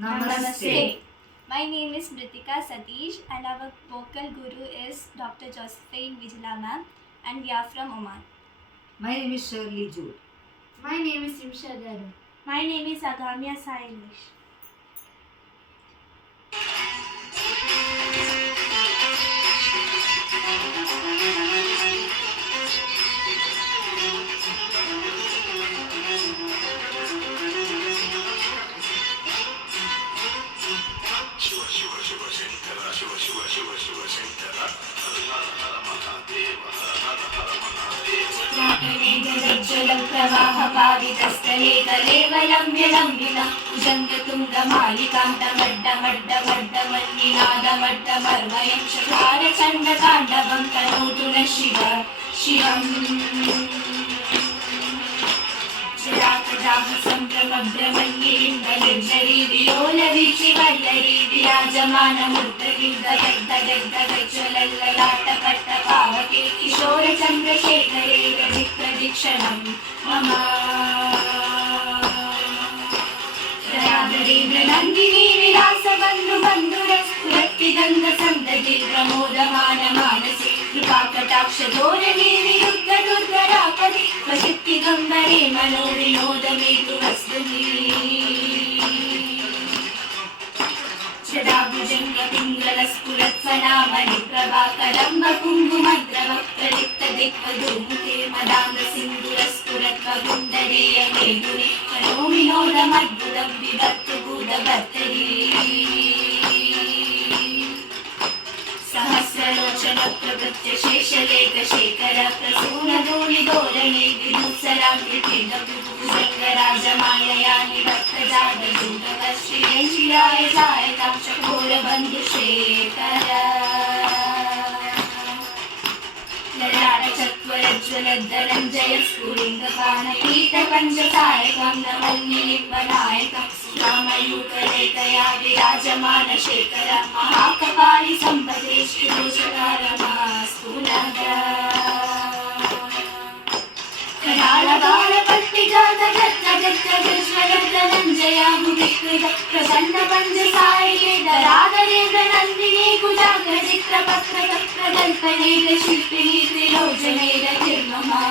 Namaste. My name is Mritika Satish and our vocal guru is Dr. Josephine Vigila ma'am and we are from Oman. My name is Shirley Jude. My name is Simsha Garu. My name is Agamya Sailesh. प्रवाहपावितस्थले कलेवलम्ब्यलम्बितं भुजङ्गतुङ्गमालिकान्तमड्डमड्डमड्डमन्निनादमड्डमर्वयं शकारचण्डताण्डवं तनोतु नः शिवम् सम्भ्रमभ्रमण्यलिङ्गलिर्झरी विलोलवीचिवल्लरी विराजमानमुद्रगिर्दगद्दगद्दगज्ज्वलल्ललाटपट्टपावके किशोरचन्द्रशेखरे प्रदीक्षणं मम नन्दिनी विलासबन्धुबन्धुरस्फुरत्तिगन्धसन्दति प्रमोदमानमानसे कृपाकटाक्षधोरणे विरुद्धदुर्धरापदि वशित्तिगम्बरे मनो विनोदमेतु वस्तुनि शदाभुजङ्गपिङ्गलस्फुरत्वनामनिप्रभाकरम्बकुङ्कुमद्रवप्रलिप्तदिक्वधूमुखे मदाङ्गसिन्दुरस्फुरत्वगुण्डरेयमेधुने मनो विनोदमद्भुतं विभक्तु भूतभर्तरी सहस्रलोचनप्रभृत्य शेषलेखशेखर प्रसूनधूलिधोरणे विदुत्सराकृतिभुजङ्गराजमायया निभक्तजातजूटवश्रियञ्चिराय जायतां चकोरबन्धुशेखर ललाटचत्वरज्ज्वलद्धनञ्जय स्फुलिङ्गपानपीठपञ्चसायकं नवन्निलिम्बनायकं रामयूकलेखया विराजमानशेखर महाकपालि सम्पदे श्रीदोषकारमास्तु नः करालबालपट्टिकागज्ज्वलद्धनञ्जयामुविकृत प्रसन्नपञ्चसायिके दरादरेन्द्रनन्दिनी कुजाग्रचित्रपत्रकल्पने शिल्पिनी त्रिलोचने रतिर्ममा